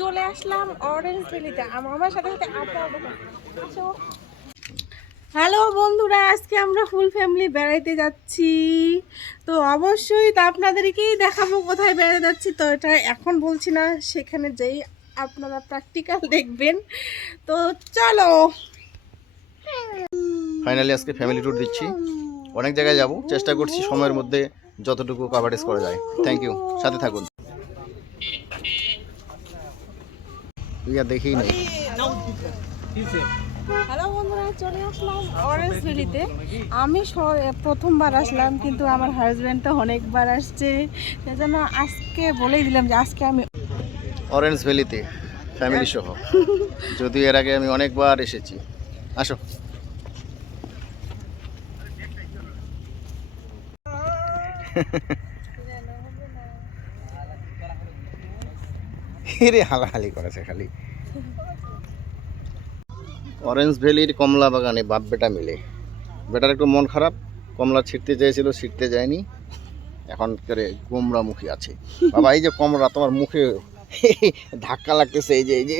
চলে আসলাম অরেঞ্জ ভ্যালিতে আমার সাথে সাথে আসো। হ্যালো বন্ধুরা, আজকে আমরা ফুল ফ্যামিলি বেড়াইতে যাচ্ছি। তো অবশ্যই তা আপনাদেরকেই দেখাবো কোথায় বেড়াতে যাচ্ছি। তো এটা এখন বলছি না, সেখানে যেই আপনারা প্র্যাকটিক্যাল দেখবেন। তো চলো। ফাইনালি আজকে ফ্যামিলি ট্যুর দিচ্ছি। অনেক জায়গায় যাব, চেষ্টা করছি সময়ের মধ্যে যতটুকু কভারেজ করা যায়। থ্যাংক ইউ, সাথে থাকুন। দেখি নাই। হ্যালো বন্ধুরা, চলে আসলাম অরেঞ্জ ভ্যালিতে। আমি প্রথমবার আসলাম, কিন্তু আমার হাজব্যান্ড তো অনেকবার আসছে। সেজন্য আজকে বলেই দিলাম যে আজকে আমি অরেঞ্জ ভ্যালিতে ফ্যামিলি সহ, যদিও এর আগে আমি অনেকবার এসেছি। আসো। হালাহালি করেছে খালি। অরেঞ্জ ভ্যালির কমলা বাগানে বাপ বেটা মিলে। বেটার একটু মন খারাপ, কমলা ছিঁড়তে চেয়েছিল, ছিঁড়তে যায়নি, এখন করে গোমরামুখী আছে। বাবা এই যে কমলা তোমার মুখে ধাক্কা লাগতেছে। এই যে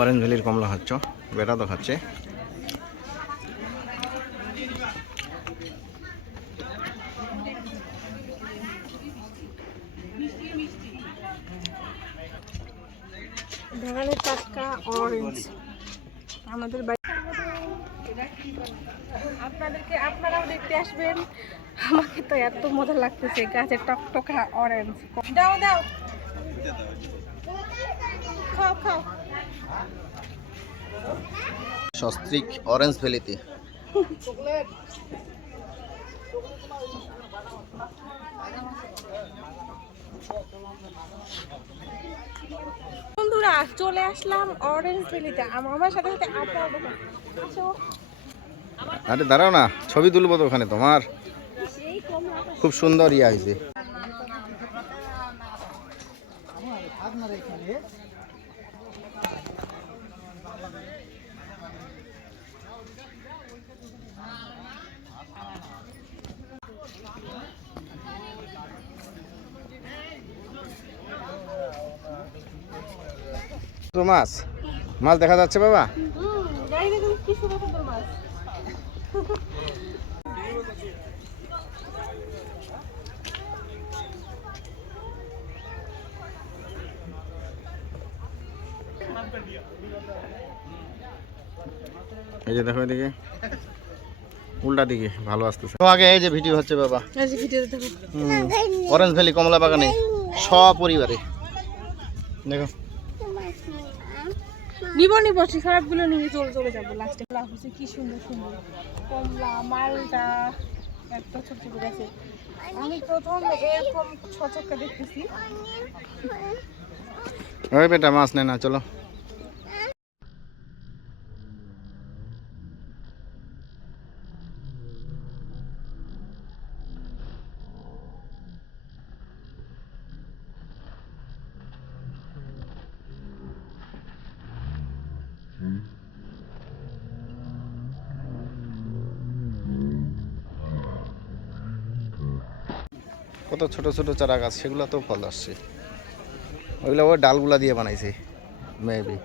অরেঞ্জ ভ্যালির কমলা খাচ্ছ, বেটা তো খাচ্ছে। বাগানের টাটকা অরেঞ্জ আমাদের বাড়ি। আপনারাও দেখতে আসবেন। আমাকে তো এত মজা লাগতেছে, গাছের টকটকা অরেঞ্জ। দাও দাও, খাও খাও। সস্ত্রীক অরেঞ্জ ভ্যালিতে। বন্ধুরা, চলে আসলাম অরেঞ্জ ভ্যালিতে আমার সাথে সাথে আসো। আরে দাঁড়াও না, ছবি তুলবো তো ওখানে তোমার। খুব সুন্দর ইয়া হয়েছে। তো মাছ মাছ দেখা যাচ্ছে বাবা। কি সুন্দর মাছ। এই যে দেখো এদিকে, উল্টা দিকে ভালো আসতেছে। তো আগে এই যে ভিডিও হচ্ছে বাবা, অরেঞ্জ ভ্যালি কমলা বাগানে সপরিবারে দেখো। নিব খারাপগুলো নিয়ে চলে যাবো লাস্টে। হচ্ছে কি সুন্দর সুন্দর কমলা, মালটা, এত ছোট ছোট গাছে। আমি প্রথম এরকম ছচক্কা দেখতেছি। ওই বেটা মাছ নেয় না, চলো। কত ছোট ছোট চারা গাছ, সেগুলো তো ফল আসছে। ওইগুলো ওই ডালগুলা দিয়ে বানাইছে মেবি।